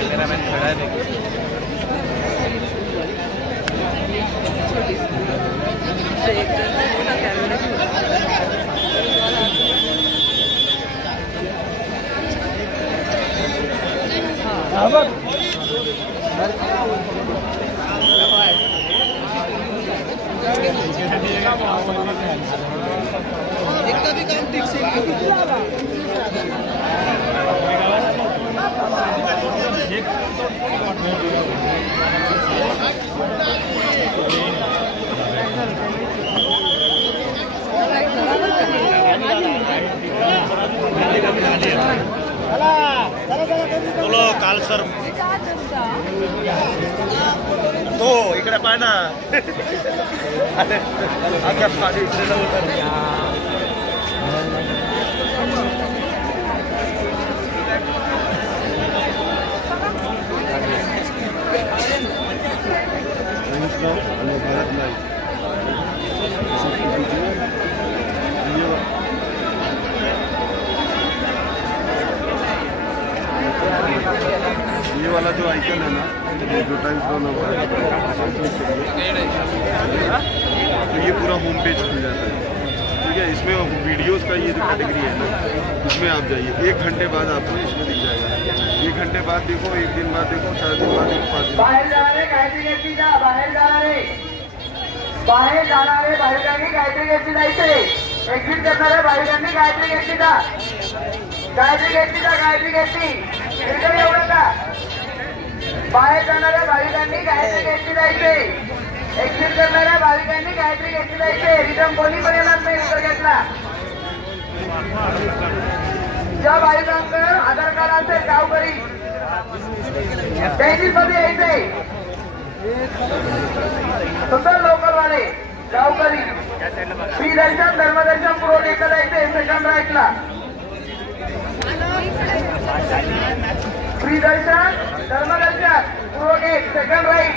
कैमरामैन खड़ा है देखिए। इनका भी काम ठीक से बोलो काल सर तो इकडे पाय ना आता पाणी ये वाला जो आइकन है ना, जो टाइम्स डाउन होगा तो ये पूरा होम पेज खुल जाता है। ठीक है, इसमें वीडियोस का ये जो कैटेगरी है ना, इसमें आप जाइए। 1 घंटे बाद आपको इसमें दिख जाएगा। 1 घंटे बाद देखो, 1 दिन बाद देखो, 4 दिन बाद देखो, 5 दिन बाहेर जाणारे काहीतरी घेतली जा, बाहेर जाणारे बाहेरगावी काहीतरी घेतली जायचे, एक्झिट करणारे बाहेरगावी काहीतरी घेतली जा, काहीतरी घेतली इकडे येऊ नका. बाहेर जाणाऱ्या भाविकांनी काहीतरी घेतली जायचे, एक्झिट करणाऱ्या भाविकांनी काहीतरी घेतली जायचे. रिटर्न कोणी पण येणार नाही उत्तर घेतला. ज्या भाविकांकडे आधार कार्ड असेल गावकरी त्यांची मध्ये यायचे, सुद्धा लोकलवाले गावकरी फ्री दर्शन धर्मदर्शन पुरवठा जायचे. सेकंड राईटला फ्री दर्शन धर्मदर्शन पुरवठे सेकंड राईट.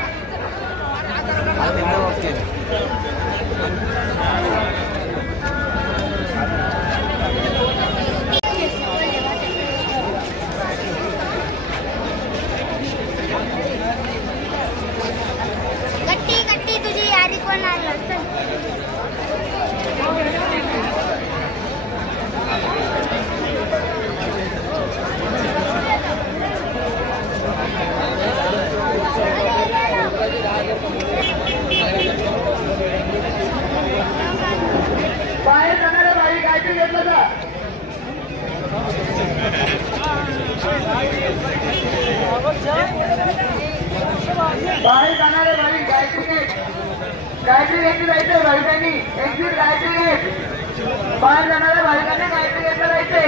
गट्टी तुझी यारी कोण आणलं चल. बाहेर जाणाऱ्या बाई काहीतरी घेतलं जा. बाहेर जाणारे बाई काहीतरी घेतली जायचे. भाविकांनी एक्झिट काहीतरी घेत. बाहेर जाणाऱ्या भाविकांनी काहीतरी घेतलं जायचे.